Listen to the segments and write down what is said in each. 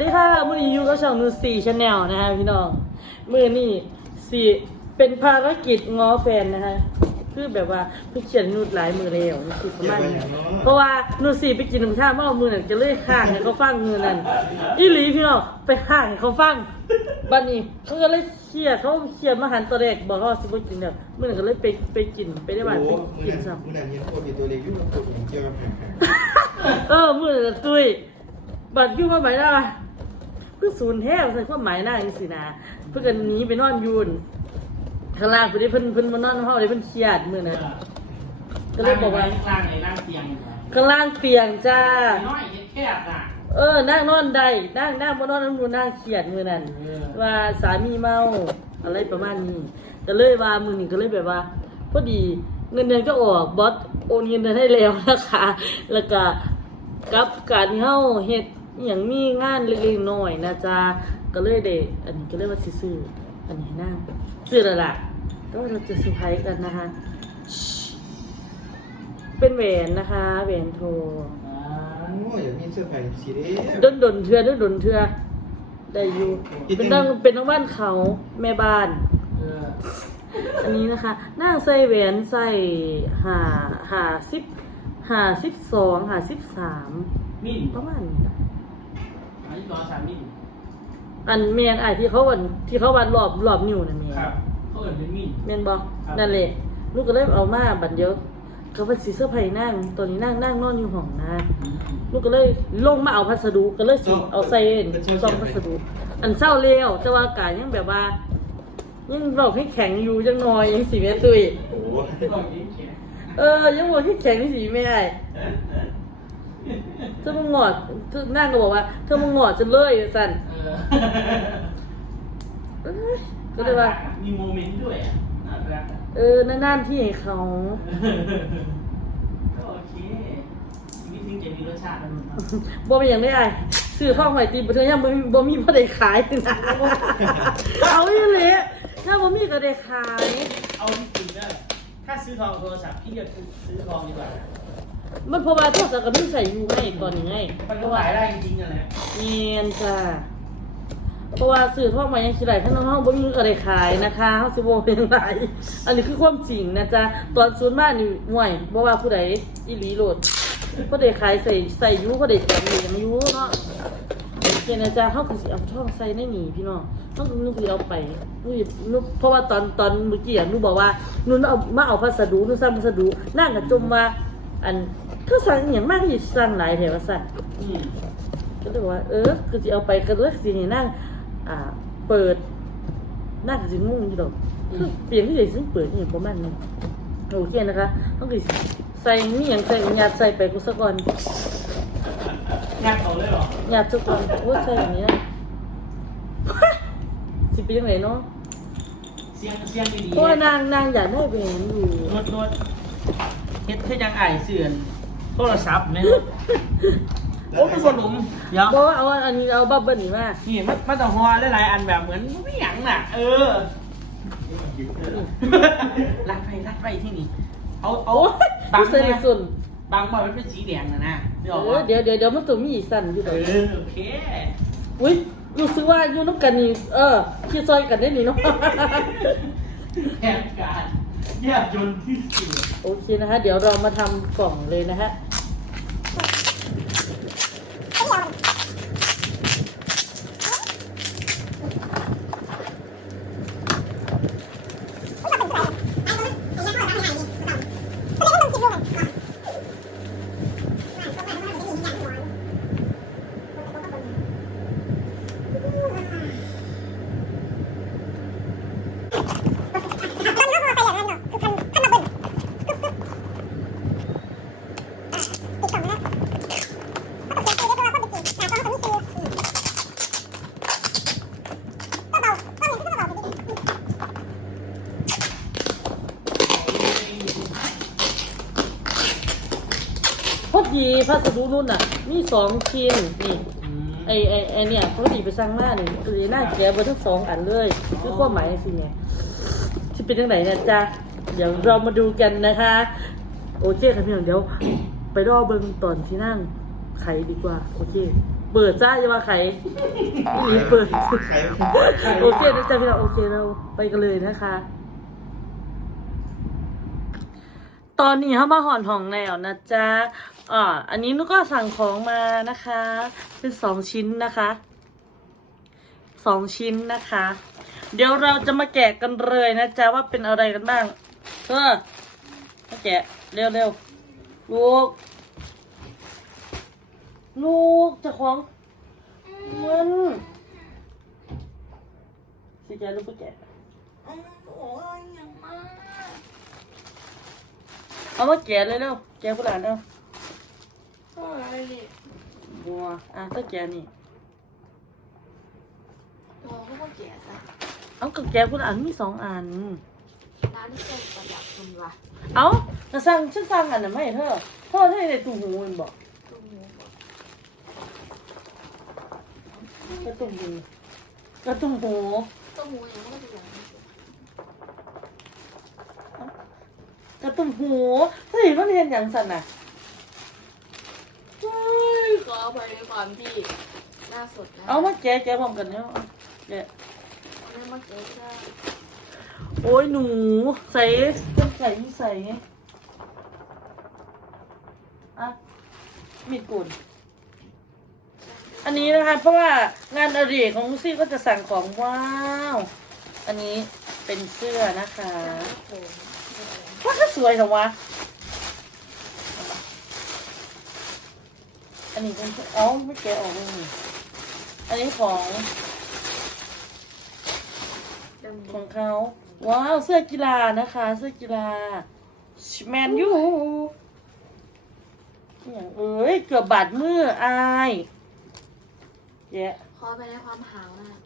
ดีค่ะมื่อนี้อยู่กับช่องนูสี่ชาแนลนะฮะพี่น้องมื่อนี้สี่เป็นภารกิจง้อแฟนนะฮะคือแบบว่าเพิ่งเขียนนูดหลายมือแล้วนูสี่ประมาณนี้เพราะว่านูสี่ไปกินน้ำชาเมื่อมือนั่นจะเลื่อยข้างให้เขาฟังมือนั่นอีหลีพี่น้องไปข้างให้เขาฟังบัดนี้เขาก็เลยเครียดเขาเครียดมาหันตัวแรกบอกเขาว่าสิบ่กินแล้วมื่อนั้นก็เลยไปไปกินไปได้บ้านโอ้ไปมือกินนั้นซ้ำมือนั้นยังโคตรตัวเล็กยุ่งตัวอย่างเกี่ยวกับหางหางเออมือละตุ้ยบัดอยู่มาหมายได้ เพิ่งศูนย์แท้ใส่ความหมายหน้าจังสินะเพิ่งกันหนีไปนอนอยูนข้างล่างเพิ่นได้เพิ่นเพิ่นมานอนห้องเลยเพิ่นเครียดมื้อนั้นก็เลยบอกว่าล่างในล่างเตียงข้างล่างเตียงจ้าน้อยแคบอะเออนั่งนอนได้นั่งนั่งบนนอนน้ำนูนนั่งเครียดมื้อนั้นเออว่าสามีเมาอะไรประมาณนี้ก็เลยว่ามื้อนี้ก็เลยแบบว่าพอดีเงินเดือนก็ออกบอสโอนเงินเดือนให้แล้วนะคะแล้วก็กับการที่เฮาเฮ็ด อหย่างมีงานเล็กๆน้อยๆนะจ๊ะก็เลยได้อันนี้ก็เลยว่าสิซื้ออันนี้นะซื้อแล้วล่ะก็เราจะเซอร์ไพรส์กันนะคะ เป็นแหวนนะคะแหวนโทรโอ้ยอย่างนี้เสื้อผ้าสีเด้ดนดนๆเทือดนดนๆเทือได้อยู่เป็นต้องเป็นน้องบ้านเขาแม่บ้าน เอออันนี้นะคะนั่งใส่แหวนใส่หาหาสิบหาสิบสองหาสิบสามมิ่นประมาณนี้นะ อันนี้รอสามมิ่นอันเมียนไอายที่เขาวันที่เขาวันรอบรอบนิ้วนะเมียนครับเขาเอิญเป็นมิ่นเมียนบอครับ นั่นแหละลูกก็เลยเอามาบัดเดียวก็เป็นสีเสื้อไผ่นั่งตัวนี้นั่งนั่งนอนอยู่ห้องนะลูกก็เลยลงมาเอาพัสดุก็เลยสิเอาใส่ซองพัสดุ อันเศร้าเลี้ยวแต่ว่าอากาศยังแบบว่า ยังบอกให้แข็งอยู่จังหน่อยยังสีแม่ตุย โอ้ลองยิ้มแฉะเออยังบอกให้แข็งนี่สีไม่ได้เธอมึงงอดเธอนั่งก็บอกว่า เธอมึงงอดจะเลยสั่นเออเอ้ยก็เลยว่า มีโมเมนต์ด้วยอะน่ารักอะเออนั่นๆที่ให้เขา ก็โอเคชีวิตนึงจะมีรสชาตินะมึงบ่เป็นอย่างได้ไอ้ซื้อข้าวหอยตีบ่เธอยังบ่มีบ่มีบ่ได้ขายนะเอาอีหลีถ้าบ่มีก็ได้ขายเอาที่จริงก็ถ้าซื้อทองโทรศัพท์พี่จะซื้อทองดีกว่า มันเพราะว่าโทรศัพท์ก็มีใส่อยู่ไงตอนนี้ไงมันก็ขายได้จริงๆนั่นแหละเนียนจ้าเพราะว่าสื่อทั่วมายังคิดไรท่านน้องๆบ่มีก็ได้ขายนะคะเฮาสิบ่เป็นไรอันนี้คือความจริงนะจ๊ะตอนศูนย์บ้านนี่ห่วยบ่ว่าผู้ใดอีหลีโลดบ่ได้ขายใส่ใส่อยู่บ่ได้แถมเลี้ยงอยู่เนาะโอเคนะจ๊ะเฮาก็สิเอาทองใส่ในนี่พี่น้องเฮาก็นึกสิเอาไปอุ้ยนึกเพราะว่าตอนตอนเมื่อกี้อะหนูบอกว่าหนูเอามาเอาพัสดุหนูสั่งพัสดุนั่งก็จมว่า อันเธอสั่งอหย่างมากที่สั่งหลายแถวว่าสั่นอืมก็เลยบอกว่า เออก็จะเอาไปก็เลยสินี่นั่งอ่า เปิดนั่งก็สิงงอยู่ดอกคือเปลี่ยนที่ไหนซึ่งเปิดนี่ประมาณนี้โอเคนะคะต้องคือใส่นี่อย่างใส่ยัดใส่ไปกุศกรงานเขาเลยเหรอยัดสักก่อนโอ้ยใส่อย่างนี้นะสิเป็นยังไงเนาะเสียงเสียงดีๆเพราะว่านางนางอยากได้แหวนอยู่นวดนวด เฮ็ดเฮ็ดยังไอเสื่อนโทรศัพท์ไหมโอ้เป็นคนหลุมเดี๋ยวบอกว่าเอาอันนี้เอาบับเบิ้ลนี่มานี่มันมันต้องฮอหลายๆอันแบบเหมือนไม่หยังน่ะ เออรัดไปรัดไปที่นี่เอาเอาโอ้ยบางผู้ใส่แม่ส่วนบางบอยมันเป็นสีแดงนะนะเดี๋ยวเออเดี๋ยวเดี๋ยวเดี๋ยวมันต้องมีอีสั่นอยู่เอดอกอโอเคอุ้ยรู้สึกว่าอยู่น้ำกันนี่เออคิดซอยกันได้นี่เนาะแผนการ ยากจนที่สุด โอเคนะคะ เดี๋ยวเรามาทำกล่องเลยนะฮะ พอดี พัสดุรุ่นอะมีสองชิ้นนี่อืมไอไอไอเนี่ยพอดีไปสั่งมานี่คือหน้าแกะเบอร์ทั้งสองอันเลยคือความหมายสิไงที่เป็นยังไงนะจ๊ะเดี๋ยวเรามาดูกันนะคะ โอเคค่ะพี่น้องเดี๋ยว ไปรอเบิ้งตอนที่นั่งไขดีกว่า โอเค เปิดจ้าอย่ามาไขอีหลีเปิดใครโอเคนะจ๊ะพี่เราโอเคเราไปกันเลยนะคะ ตอนนี้เขามาห่อนห้องแล้วนะจ๊ะอ่าอันนี้นุกก็สั่งของมานะคะ เป็นสองชิ้นนะคะสองชิ้นนะคะ เดี๋ยวเราจะมาแกะกันเลยนะจ๊ะว่าเป็นอะไรกันบ้างเออมาแกะเร็วเร็วๆลูก ลูกจะของมันสิแกะลูกไปแกะ อืมโอ้ยยังมาก เอามาแกะเลยเร็วแกะผู้หลานเอาอะไรนี่บัวอะต้องแกะนี่ตัวก็มาแก่ซะเอากับแกะผู้หลานมีสองอัน ร้านที่เป็นประดับคุณวะเอากระสั่งฉันสั่งอันนั้นไม่เธอเธอเธอในตู้หูมันบอกตุ้มหูบอกกระตุ้มหูกระตุ้มหูตุ้มหูยังไม่ได้เป็นอย่าง กระตุ้มหูเฮ้ยมันเห็นอย่างสันน่ะเฮ้ยขออภัยในความที่หน้าสดนะเอามาแกะแกะพร้อมกันเนี่ยเอาแกะเอาไม่มาแก่จ้าโอ้ยหนูใส่ต้องใส่ใส่ไงอะมีดกุนอันนี้นะคะ เพราะว่างานอดิเรกของลูซี่ก็จะสั่งของว้าว อันนี้เป็นเสื้อนะคะผม ว่าก็สวยแต่ว่าอันนี้เป็นเอ้าไม่แกะออกเลยนี่อันนี้ของดำของเขาว้าวเสื้อกีฬานะคะ เสื้อกีฬาแมนยูอหย่างเอ้ยเกือบบาดมืออายแยะขอไปในความหาวนะ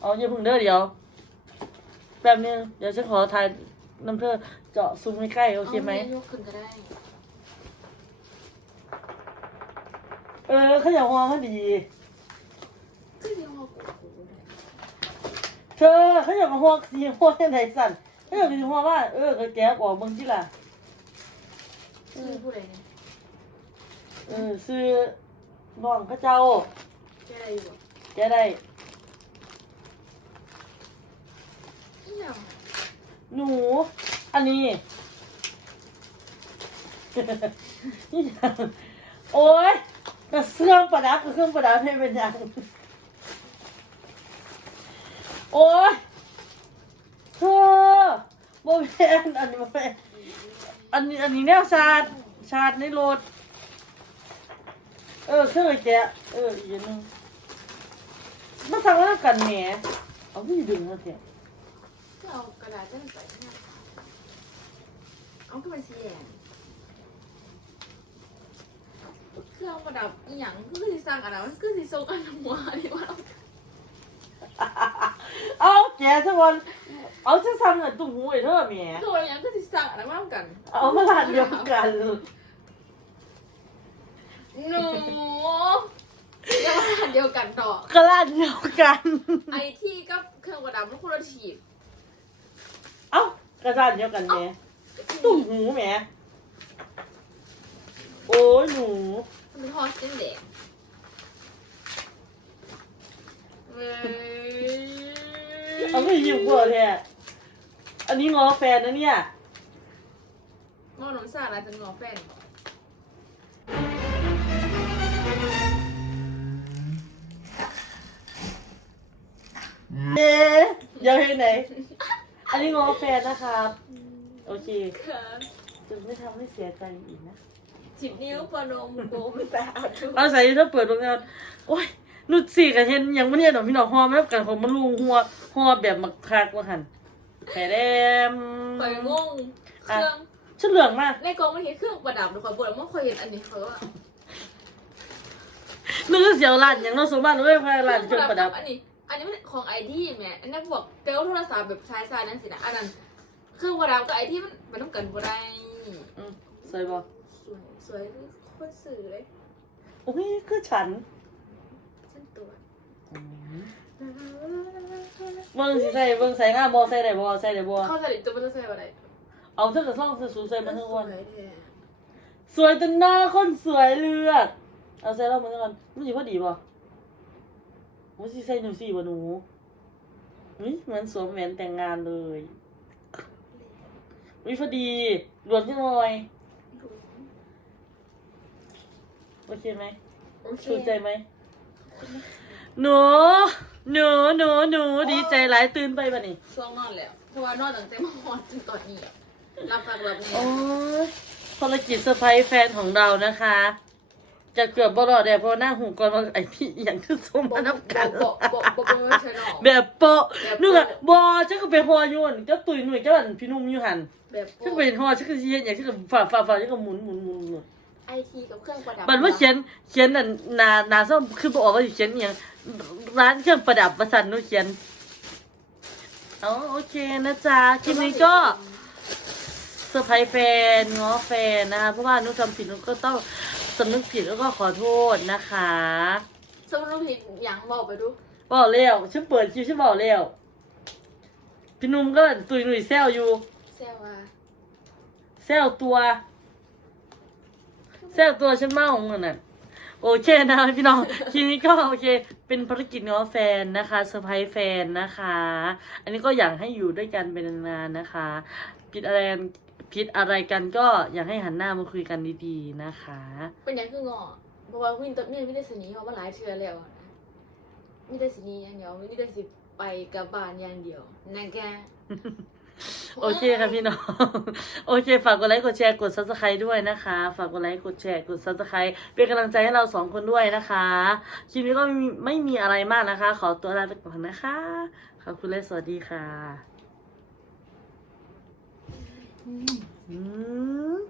เอาอย่าเพึ่งเด้อเดี๋ยว แป๊บนึงเดี๋ยวฉันขอถ่ายน้ำเธอเจาะซูมใใกล้โอเคไหมายกขึ้นก็ได้เออเขาอยากวางก็ดี ก็ยังเอากูกูได้เธอเขาอยากมาหัวสีหัวที่ไหนสั่นเขาอยากสีหัวว่าเออก็แกะออกมึงที่ล่ะ ชื่อผู้ใดเนี่ยเออซื้อน้องเขาเจ้า แก่อยู่อะแกะได้ อี หนู อันนี้นี่ยังโอ๊ยกระเครื่องประดับกับเครื่องประดับให้เป็นยังโอ๊ยเธอโมเนอันนี้โมเนอันนี้อันนี้แนวชาร์จชาร์จในรถเออเครื่องไอ้แกเอออีกอันนึงมาสั่งแล้วกันแหมเอาไม่ดึงแล้วเถอะก็ เอากระดาษเส้นใส่ข้างหน้าเอาขึ้นไปสีแดงเครื่องประดับอีหยังก็คือสิสร้างอันนั้นมันคือสิทรงอันหัวนี่ว่าเอาแกสักวันเอาจะสั่งเงินตุ้งหูไอ้เธอแม่คือว่าอย่างก็สิสร้างอันนั้นมากันเอามาทานเดียวกันหนูอย่ามาอันเดียวกันต่อกระลานเดียวกัน ไอที่ก็เครื่องประดับมันคนละฉีด กระลานเดียวกันแหม่ตุ้งหูแหม่โอ้ยหนูมันเป็นทอดเส้นแดงเว้ยเอาไม่ยิ้มกว่าแท้อันนี้งอแฟนนะเนี่ยงอหนมสาอะไรจะงอแฟนเอ๊ะเดี๋ยวให้ไหน อันนี้งอแฟนนะครับ โอเคค่ะจะไม่ทำให้เสียใจอีกนะสิบนิ้วปนมโกมสาธุเอาใส่ถ้าเปิดโรงงานโอ้ยนุดสี่กับเห็นยังไม่เนี่ยหนอพี่น้องฮอไม่รับกันของมันลุงหัวฮอแบบมักคักว่าหันแผแดมคอยงงเครื่องชุดเหลืองมาก ในกองมันเห็นเครื่องประดับหรือคอยเปิดมันคอยเห็นอันนี้เขาว่านึกว่าเสียวร้านอย่างเราสมบัติเว้ยพาร้านเครื่องประดับอันนี้ อันนี้มันของไอทีแม่อันนั้นบอกเตลโทรศัพท์แบบใช้สายนั่นสินะอันนั้นเครื่องประดับกับไอทีมันมันต้องกันบ่ได้อืมสวยบ่สวยสวยโคตรสื่อเลยโอ้ยคือฉันฉันตัวเบิ่งสิใส่เบิ่งใส่งามบ่ใส่ได้บ่ใส่ได้บ่เข้าใจตัวมันจะใส่อะไรเอาเสื้อกระซ่องเสื้อสูทใส่มาทั้งวันสวยแท้สวยจนหน้าคนสวยเลือดเอาใส่เราเหมือนกันมันอยู่พอดีป่ะมันสิใส่หนูสี่วะหนูอุ้ยเหมือนสวมแหวนแต่งงานเลยอุ้ยพอดีรวนขึ้นหน่อยโอเคไหมโอเคถูกใจไหมหนูหนูหนูหนูดีใจหลายตื่นไปป่ะนี่ช่วงนอนแล้วเพราะว่านอนตั้งแต่เมื่อวานจนตอนนี้รับฟังแบบนี้โอ้ยภารกิจเซอร์ไพรส์แฟนของเรานะคะ จะเกือบบรอดแดดเพราะหน้าหูก่อนว่าไอพี่อหย่างคือสมมานับกันบอกบอกบอกบอกไม่ใช่หรอกแบบโปะแบบโปะนึกอะบอฉันก็ไปฮออยวนเจ้าตุยหนุ่ยเจ้าอันพี่นุ่มอยู่หันแบบฉันก็ไปฮอฉันก็เย็นอย่างฉันก็ฝ่าฝ่าฝ่าฉันก็หมุนหมุนหมุนหมุนไอทีกับเครื่องประดับบันว่าเขียนเขียนน่ะนานาส้มคือบอกว่าเขียนอหย่างร้านเครื่องประดับประสันนุเขียนอ๋อโอเคนะจ๊ะคลิปนี้ก็เซอร์ไพรส์แฟนง้อแฟนนะคะเพราะว่านุทำผิดนุก็ต้อง สำนึกผิดแล้วก็ขอโทษนะคะสมมติผิดอย่างบอกไปดูบอกเร็วฉันเปิดคิวฉันบอกเร็วพี่หนุ่มก็ตุยหนุ่ยแซวอยู่ แซวว่าแซวตัวแซวตัวฉันเมาเงินน่ะโอเคนะพี่น้อง ทีนี้ก็โอเค เป็นภารกิจง้อแฟนนะคะเซอร์ไพรส์แฟนนะคะ อันนี้ก็อยากให้อยู่ด้วยกันเป็นนานๆนะคะผิดอะไร ผิดอะไรกันก็อยากให้หันหน้ามาคุยกันดีๆนะคะ เป็นอย่างคืองอเพราะว่าวินตเนี่ยไม่ได้สนีเพราะว่าหลายเทือแล้วอะนะไม่ได้สนีอย่างเดียวไม่ได้สิไปกับบ้านอย่างเดียวนั่นแกโอเคค่ะพี่น้อง โอเค ฝากกดไลค์กดแชร์กด subscribe ด้วยนะคะ ฝากกดไลค์กดแชร์กด subscribe เป็นกำลังใจให้เราสองคนด้วยนะคะคลิปนี้ก็ไม่มีไม่มีอะไรมากนะคะ ขอตัวลาไปก่อนนะคะ ขอบคุณและสวัสดีค่ะ 음.